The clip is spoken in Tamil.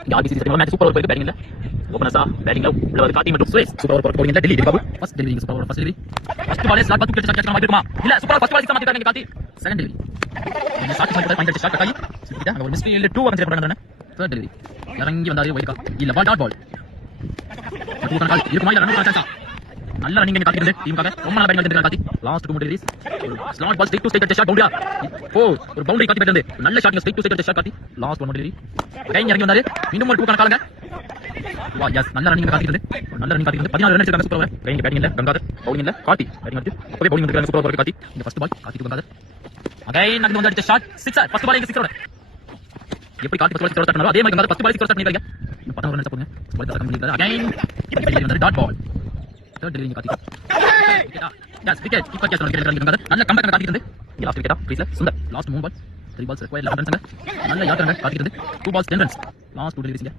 RBC मैच सुपर ओवर पर बैटिंग ओपनर्स बैटिंग उள்ள வந்து கார்த்தி மற்றும் சுரேஷ் சூப்பர் ஓவர் போறீங்க Delhi Babu first delivery super over first delivery first பாலே ஸ்லாட் பத்து கேட்ச் கேட்ச் மாதிரி இருக்குமா இல்ல சூப்பர் ஃபர்ஸ்ட் பால் சிக்ஸ் மாத்திட்டாங்க கார்த்தி செகண்ட் டெலிவரி இந்த ஷாட் பண்ணி பாயிண்ட் ஷாட் கட்டாயி சிக்கிட்டா அங்க ஒரு மிஸ்ட்ரி இல்ல 2 வந்து பண்றாங்க தேர்ட் டெலிவரி இறங்கி வந்தாரு வைக்கா இல்ல பால் டாட் பால் அது கால் இருக்குமா இல்ல ரன் சான்ஸ் நல்ல ரன்னிங் நீங்க காட்டிட்டு டீமுக்காக ரொம்ப நல்ல பேட்டிங் பண்ணிட்டு Karthi last 2 deliveries slot ball straight to straight shot பவுண்டரியா ஓ ஒரு பவுண்டரி காட்டி போயிட்டு நல்ல shot straight to straight shot காட்டி லாஸ்ட் 1 டெலிவரி கைங்க இறங்கி வந்தாரு இன்னும் ஒரு 2 காலங்க வா यस நல்ல ரன்னிங் காட்டிட்டு நல்ல ரன்னிங் காட்டிட்டு 16 ரன் எடுத்துட்டாங்க சூப்பர் ஓவர் கைங்க பேட்டிங் இல்ல கங்காதர் பவுலிங் இல்ல கார்த்தி பேட்டிங் எடுத்து அப்படியே பவுலிங் எடுத்துறாங்க சூப்பர் ஓவர் கார்த்தி இந்த first ball Karthi Gangadhar again அங்க வந்து ஷாட் 6 ஃபர்ஸ்ட் பால் 6 ஓவர் எப்படி கார்த்தி ஃபர்ஸ்ட் பால் 6 தட்டனாரோ அதே மாதிரி கங்காதர் ஃபர்ஸ்ட் பால் 6 தட்டி பண்ணிருக்காங்க 16 ரன் போடுங்க பால் தட்ட பண்ணிருக்காரு அகைன் வந்து dot ball third delivery Karthi yes wicket keeper catch करके கங்காதர் நல்ல கம்பேக் காட்டிட்டு இருந்து லாஸ்ட் விக்கெட்டா please Sundar last 3 ball 3 balls required 11 runs நல்ல யாத்திரங்க காட்டிட்டு இருந்து 2 balls 10 runs லாஸ்ட் 2 டெலிவரிஸ்